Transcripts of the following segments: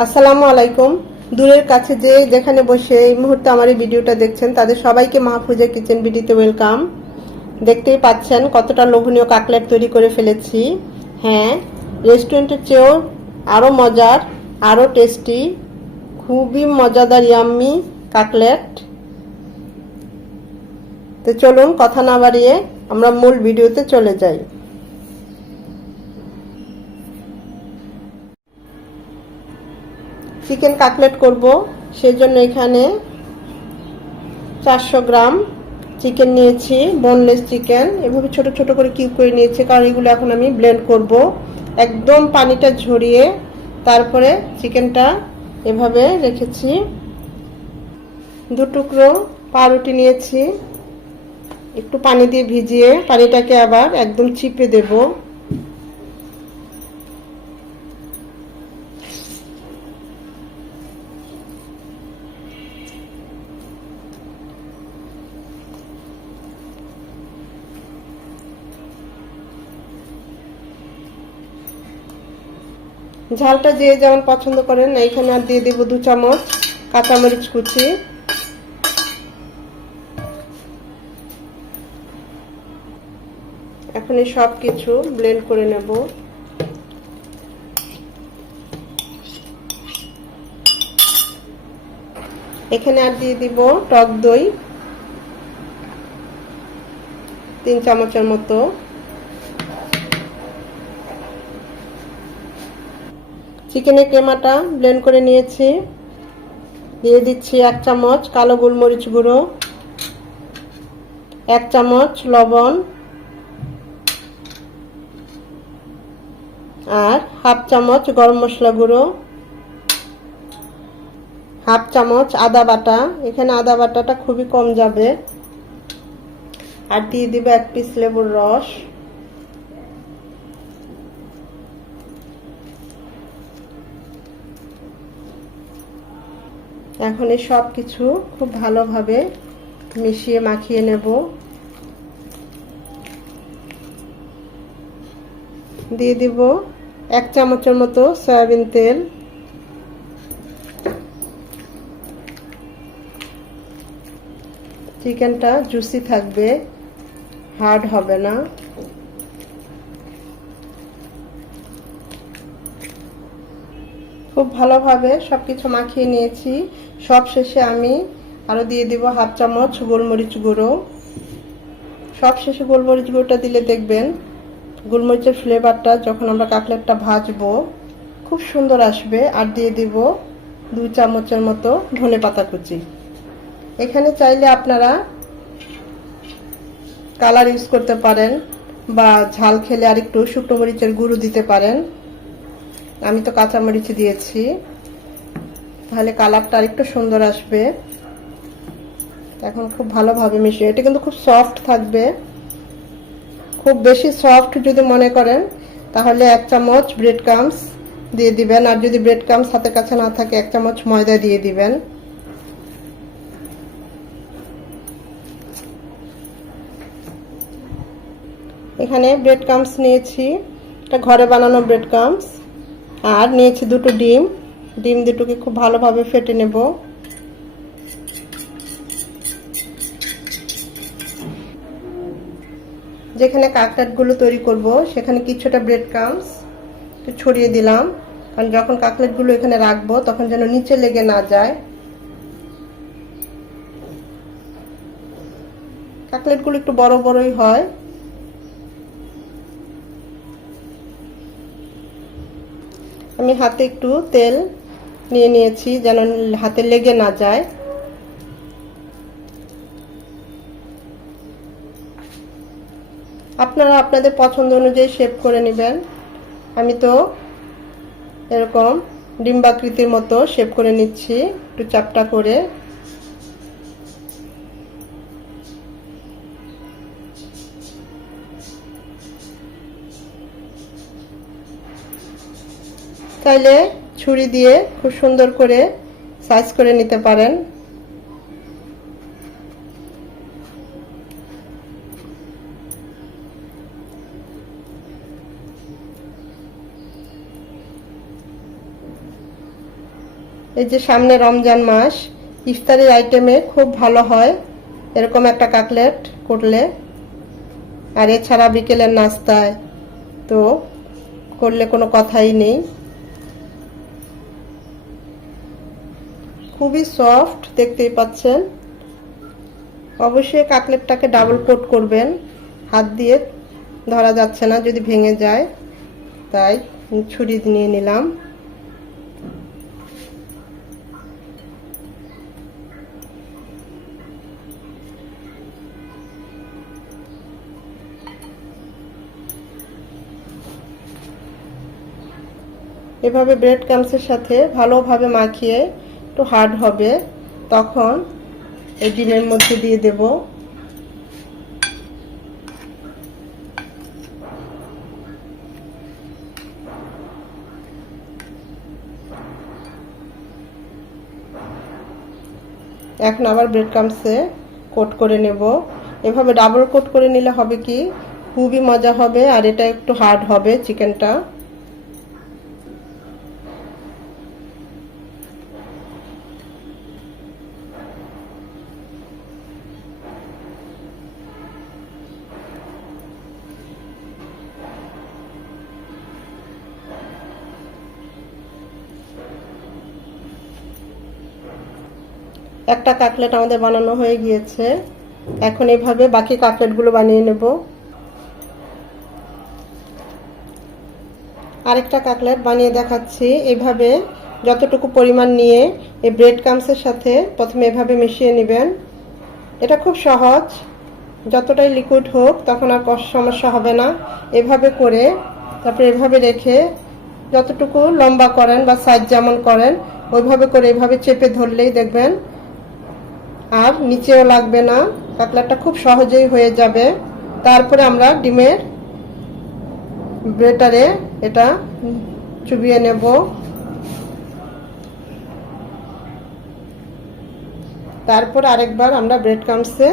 আসসালামু আলাইকুম। দূরের কাছে যে যেখানে বসে এই মুহূর্তে আমার এই ভিডিওটা দেখছেন, তাদের সবাইকে মাহফুজা কিচেন ভিডিওতে ওয়েলকাম। দেখতেই পাচ্ছেন কতটা লোভনীয় কাকলেট তৈরি করে ফেলেছি। হ্যাঁ রেস্টুরেন্টের চেয়েও আরও মজার আরও টেস্টি, খুবই মজাদার ইয়াম্মি কাকলেট তো চলুন, কথা না বাড়িয়ে আমরা মূল ভিডিওতে চলে যাই। চিকেন কাটলেট করব। সেই জন্য এখানে চারশো গ্রাম চিকেন নিয়েছি বোনলেস চিকেন। এভাবে ছোট ছোট করে কিউব করে নিয়েছি, কারণ এগুলো এখন আমি ব্লেন্ড করব। একদম পানিটা ঝরিয়ে তারপরে চিকেনটা এভাবে রেখেছি। দু টুকরো পাউরুটি নিয়েছি। একটু পানি দিয়ে ভিজিয়ে পানিটাকে আবার একদম চিপে দেবো। ঝালটা যে যেমন পছন্দ করেন, এইখানে আর দিয়ে দেবো দু চামচ কাঁচামরিচ কুচি। এখন এই সব কিছু ব্লেন্ড করে নেব। এখানে আর দিয়ে দিব টক দই, তিন চামচের মতো। চিকেনের কেমাটা ব্লেন্ড করে নিয়েছি। দিয়ে দিচ্ছি এক চামচ কালো গোলমরিচ গুঁড়ো, এক চামচ লবণ, আর হাফ চামচ গরম মশলা গুঁড়ো, হাফ চামচ আদা বাটা। এখানে আদা বাটাটা খুবই কম যাবে। আর দিয়ে দিবে এক পিস লেবুর রস। এখন এই সব কিছু খুব ভালোভাবে মিশিয়ে মাখিয়ে নেব। দিয়ে দিব এক চামচের মতো সয়াবিন তেল। চিকেনটা জুসি থাকবে, হার্ড হবে না। খুব ভালোভাবে সব কিছু মাখিয়ে নিয়েছি। সব শেষে আমি আরও দিয়ে দিব হাফ চামচ গোলমরিচ গুঁড়ো। সব শেষে গোলমরিচ গুঁড়োটা দিলে দেখবেন গোলমরিচের ফ্লেভারটা যখন আমরা কাকলেটটা ভাজবো, খুব সুন্দর আসবে। আর দিয়ে দিব দুই চামচের মতো ধনে পাতা কুচি। এখানে চাইলে আপনারা কালার ইউজ করতে পারেন বা ঝাল খেলে আর একটু শুকনো মরিচের গুঁড়ো দিতে পারেন। আমি তো কাঁচামরিচ দিয়েছি। তাহলে কালারটা আরেকটু সুন্দর আসবে। এখন খুব ভালোভাবে মিশিয়ে, এটা কিন্তু খুব সফট থাকবে। খুব বেশি সফট যদি মনে করেন, তাহলে এক চামচ ব্রেড কামস দিয়ে দিবেন। আর যদি ব্রেড কামস হাতের কাছে না থাকে, এক চামচ ময়দা দিয়ে দিবেন। এখানে ব্রেড কামস নিয়েছি। এটা ঘরে বানানো ব্রেড কামস আর নিয়েছি দুটো ডিম। ডিম দুটোকে খুব ভালোভাবে ফেটে নেব। যেখানে কাকলেটগুলো তৈরি করব, সেখানে কিছুটা ব্রেড কামস ছড়িয়ে দিলাম। কারণ যখন কাকলেটগুলো এখানে রাখব, তখন যেন নিচে লেগে না যায়। কাকলেটগুলো একটু বড় বড়ই হয়। আমি হাতে একটু তেল নিয়ে নিয়েছি যেন হাতে লেগে না যায়। আপনারা আপনাদের পছন্দ অনুযায়ী শেপ করে নেবেন। আমি তো এরকম ডিম্বাকৃতির মতো শেপ করে নিচ্ছি, একটু চাপটা করে। চাইলে ছুরি দিয়ে খুব সুন্দর করে সাইজ করে নিতে পারেন। এই যে সামনে রমজান মাস, ইফতারি আইটেমে খুব ভালো হয় এরকম একটা কাকলেট করলে। আর এছাড়া বিকেলের নাস্তায় তো করলে কোনো কথাই নেই। খুবই সফট দেখতেই পাচ্ছেন। অবশ্যই কাকলেটটাকে ডাবল কোট করবেন। হাত দিয়ে ধরা যাচ্ছে না, যদি ভেঙে যায়। তাই ছুরি নিয়ে নিলাম। এভাবে ব্রেড ক্রামসের সাথে ভালোভাবে মাখিয়ে একটু হার্ড হবে, তখন এই ডিমের মধ্যে দিয়ে দেব। এখন আবার ব্রেড ক্রামসে কোট করে নেব। এভাবে ডাবল কোট করে নিলে হবে কি? খুবই মজা হবে, আর এটা একটু হার্ড হবে চিকেনটা একটা কাটলেট আমাদের বানানো হয়ে গিয়েছে। এখন এইভাবে বাকি কাটলেটগুলো বানিয়ে নেব। আরেকটা কাটলেট বানিয়ে দেখাচ্ছি। এইভাবে যতটুকু পরিমাণ নিয়ে এই ব্রেড কামসের সাথে প্রথমে এভাবে মিশিয়ে নেবেন। এটা খুব সহজ। যতটাই লিকুইড হোক, তখন আর কষ্ট, সমস্যা হবে না। এভাবে করে তারপরে এভাবে রেখে যতটুকু লম্বা করেন বা সাইজ যেমন করেন, ওইভাবে করে এভাবে চেপে ধরলেই দেখবেন আর নিচেও লাগবে না। কাতলাটা খুব সহজেই হয়ে যাবে। তারপরে আমরা ডিমের ব্রেটারে এটা চুবিয়ে নেব। তারপর আরেকবার আমরা ব্রেড ক্রামসে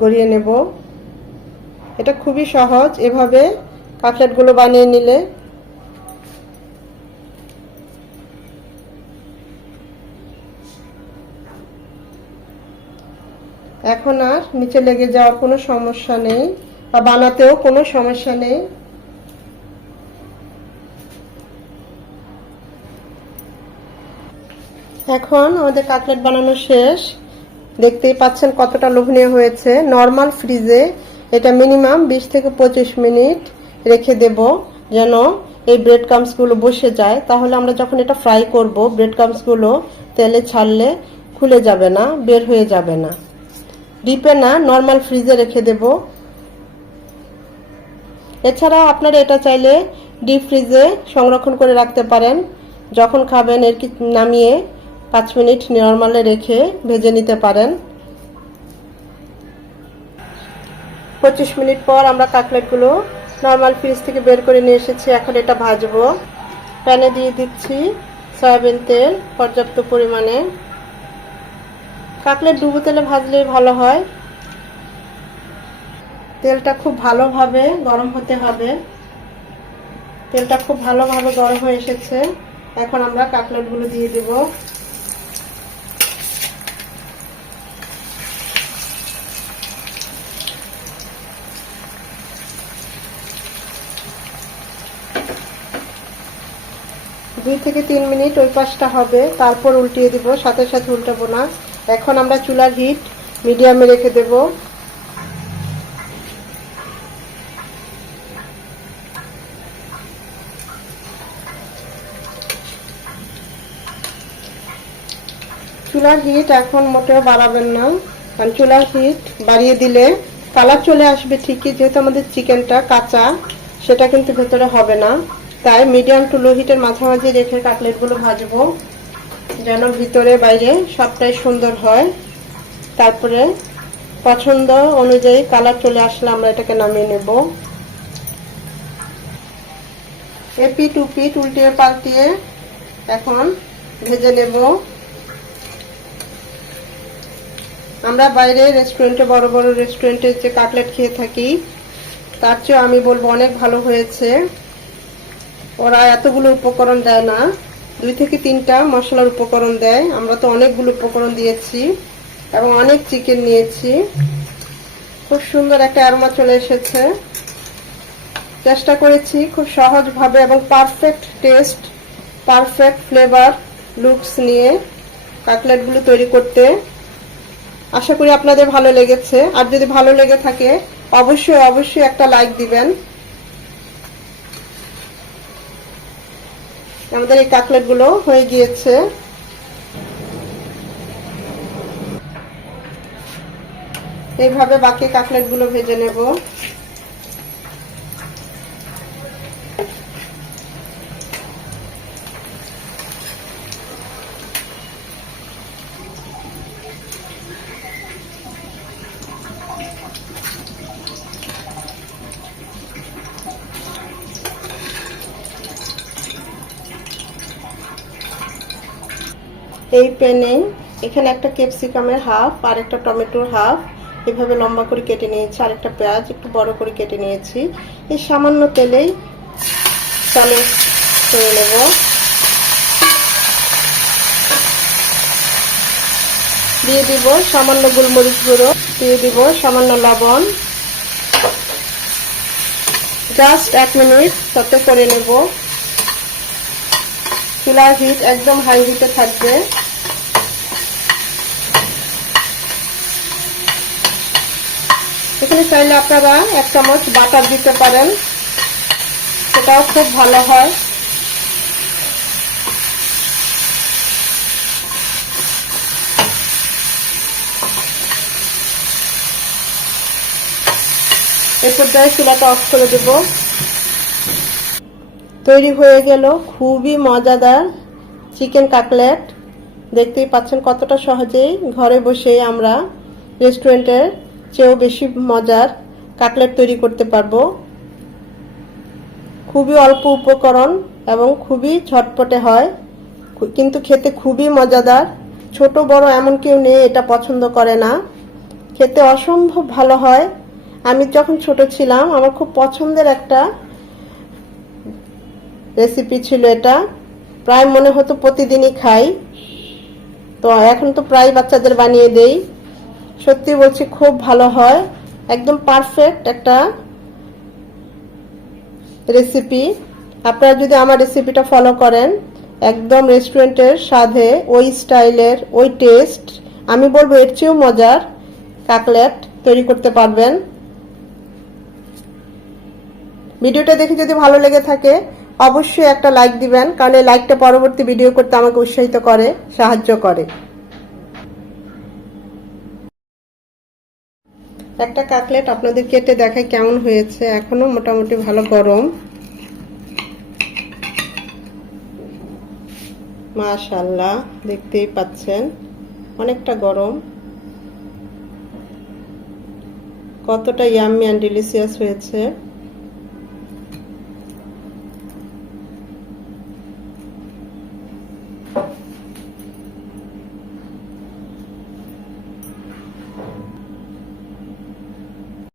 গড়িয়ে নেব। এটা খুবই সহজ। এভাবে কাটলেটগুলো বানিয়ে নিলে এখন আর নিচে লেগে যাওয়ার কোনো সমস্যা নেই, বা বানাতেও কোনো সমস্যা নেই। এখন আমাদের কাটলেট বানানো শেষ। দেখতেই পাচ্ছেন কতটা লোভনীয় হয়েছে। নর্মাল ফ্রিজে এটা মিনিমাম বিশ থেকে পঁচিশ মিনিট রেখে দেব, যেন এই ব্রেড কামসগুলো বসে যায়। তাহলে আমরা যখন এটা ফ্রাই করব ব্রেড কামসগুলো তেলে ছাড়লে খুলে যাবে না, বের হয়ে যাবে না। ডিপে না নর্মাল ফ্রিজে রেখে দেব। এছাড়া আপনারা এটা চাইলে ডিপ ফ্রিজে সংরক্ষণ করে রাখতে পারেন। যখন খাবেন এর নামিয়ে পাঁচ মিনিট নর্মালে রেখে ভেজে নিতে পারেন। পঁচিশ মিনিট পর আমরা কাটলেটগুলো নর্মাল ফ্রিজ থেকে বের করে নিয়ে এসেছি। এখন এটা ভাজবো। প্যানে দিয়ে দিচ্ছি সয়াবিন তেল পর্যাপ্ত পরিমাণে। কাটলেট ডুবো তেলে ভাজলেই ভালো হয়। তেলটা খুব ভালোভাবে গরম হতে হবে। তেলটা খুব ভালোভাবে গরম হয়ে এসেছে। এখন আমরা কাটলেটগুলো দিয়ে দেব। দুই থেকে তিন মিনিট ওই পাশটা হবে। তারপর উল্টিয়ে দিব, সাথে সাথে উল্টাবো না। এখন আমরা চুলার হিট মিডিয়ামে রেখে দেব। চুলার হিট এখন মোটেও বাড়াবেন না। কারণ চুলার হিট বাড়িয়ে দিলে কালার চলে আসবে ঠিকই, যেহেতু আমাদের চিকেনটা কাঁচা, সেটা কিন্তু ভেতরে হবে না। তাই মিডিয়াম টু লো হিটের মাঝামাঝি রেখে কাটলেটগুলো ভাজবো। যেন ভিতরে, বাইরে সবটাই সুন্দর হয়। তারপরে পছন্দ অনুযায়ী কালার চলে আসলে আমরা এটাকে নামিয়ে নেব। এপি টু পিট উল্টিয়ে পাল্টিয়ে এখন ভেজে নেব। আমরা বাইরে রেস্টুরেন্টে, বড় বড় রেস্টুরেন্টে যে কাটলেট খেয়ে থাকি, তার চেয়েও আমি বলব অনেক ভালো হয়েছে। ওরা এতগুলো উপকরণ দেয় না। দুই থেকে তিনটা মশলার উপকরণ দেয়। আমরা তো অনেকগুলো উপকরণ দিয়েছি এবং অনেক চিকেন নিয়েছি। খুব সুন্দর একটা অ্যারোমা চলে এসেছে। চেষ্টা করেছি খুব সহজভাবে এবং perfect taste perfect flavour looks নিয়ে কাটলেটগুলো তৈরি করতে। আশা করি আপনাদের ভালো লেগেছে। আর যদি ভালো লেগে থাকে, অবশ্যই অবশ্যই একটা লাইক দিবেন। আমাদের এই কাটলেটগুলো হয়ে গিয়েছে। এইভাবে বাকি কাটলেটগুলো ভেজে নেব। এই প্যানে এখানে একটা ক্যাপসিকামের হাফ আর একটা টমেটোর হাফ। এভাবে লম্বা করে কেটে নিয়েছি, আর একটা পেঁয়াজ একটু বড় করে কেটে নিয়েছি। এই সামান্য তেলেই চালু করে নেব। দিয়ে দিব সামান্য গোলমরিচ গুঁড়ো, দিয়ে দিব সামান্য লবণ। জাস্ট এক মিনিট সাথে করে নেব। চুলার হিট একদম হাই হিটে থাকবে। এখানে চাইলে আপনারা এক চামচ বাটার দিতে পারেন। সেটাও খুব ভালো হয়। এই পর্যায়ে চুলাটা অফ করে দেব। তৈরি হয়ে গেল খুবই মজাদার চিকেন কাটলেট। দেখতেই পাচ্ছেন কতটা সহজেই ঘরে বসেই আমরা রেস্টুরেন্টের চেয়েও বেশি মজার কাটলেট তৈরি করতে পারব। খুবই অল্প উপকরণ এবং খুবই ছটপটে হয় কিন্তু খেতে খুবই মজাদার। ছোট, বড় এমন কেউ নেই, এটা পছন্দ করে না। খেতে অসম্ভব ভালো হয়। আমি যখন ছোট ছিলাম, আমার খুব পছন্দের একটা রেসিপি ছিল এটা। প্রায় মনে হতো প্রতিদিনই খাই। তো এখন তো প্রায় বাচ্চাদের বানিয়ে দেই। সত্যি বলছি খুব ভালো হয়। একদম পারফেক্ট একটা রেসিপি আপনারা যদি আমার রেসিপিটা ফলো করেন, একদম রেস্টুরেন্টের স্বাদে, ওই স্টাইলের, ওই টেস্ট আমি বলব এর চেয়েও মজার কাকলেট তৈরি করতে পারবেন। ভিডিওটা দেখে যদি ভালো লেগে থাকে, অবশ্যই একটা লাইক দিবেন, কারণ এই লাইকটা পরবর্তী ভিডিও করতে আমাকে উৎসাহিত করে, সাহায্য করে। একটা কাটলেট আপনাদের কেটে দেখায় কেমন হয়েছে। এখনও মোটামুটি ভালো গরম। মাশাল্লাহ দেখতেই পাচ্ছেন। অনেকটা গরম। কতটা ইয়াম্মি অ্যান্ড ডিলিশিয়াস হয়েছে।